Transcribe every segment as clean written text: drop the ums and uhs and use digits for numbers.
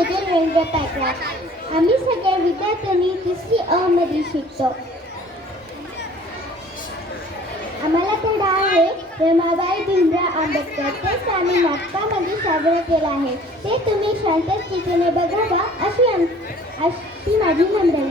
सुजल रवींद्र पाटला। आम्ही सगळ्या विद्यार्थ्यांनी तिसरी अ मध्ये शिकतो। आम्हाला धडा आहे रमाबाई भीमराव आंबेडकर। तेच आम्ही नाटकामध्ये सादर केलं आहे, ते तुम्ही शांतचितेने बघावा अशी माझी नम्र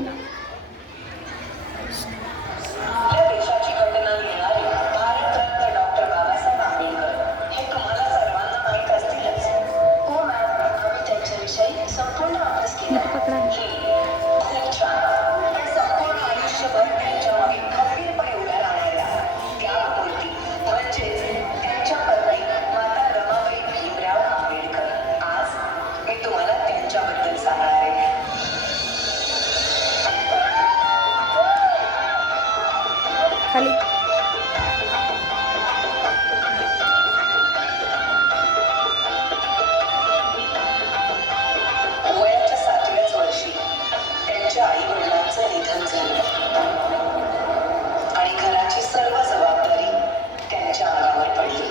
खाली वयाच्या 7व्याच वर्षी त्यांच्या आई वडिलांचं निधन झालं आणि घराची सर्व जबाबदारी त्यांच्या अंगावर पडली।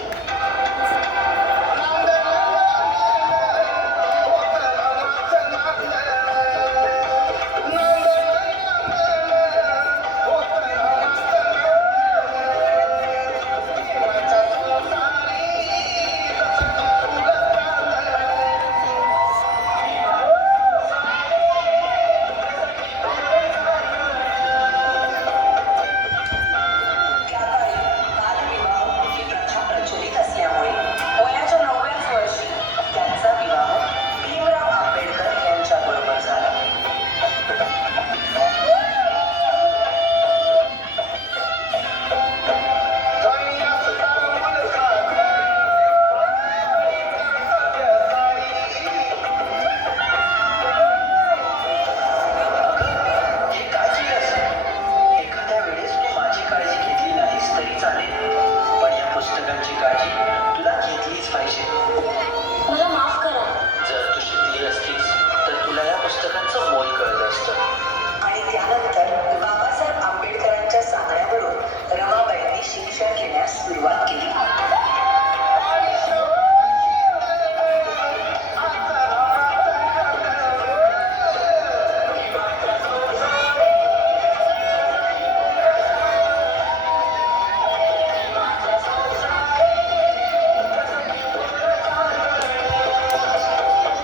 सुरुवात केली।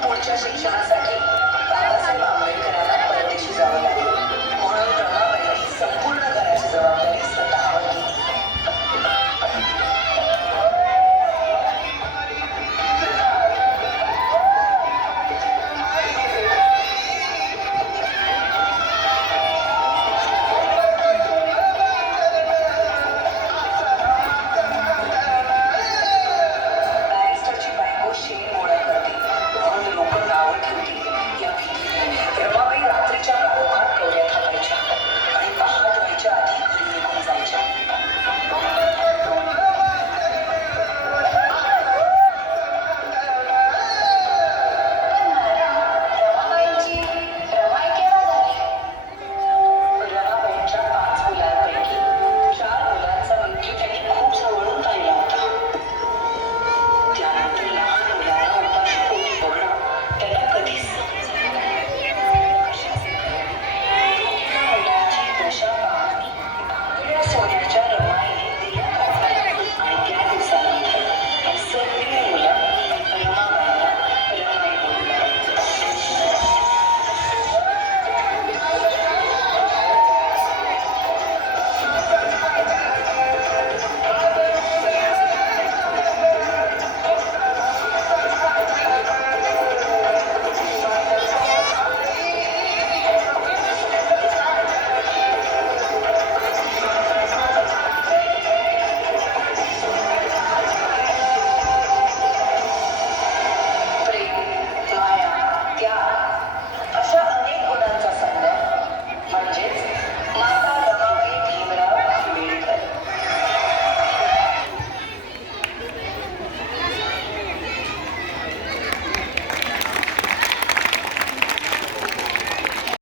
पुढच्या शिक्षणासाठी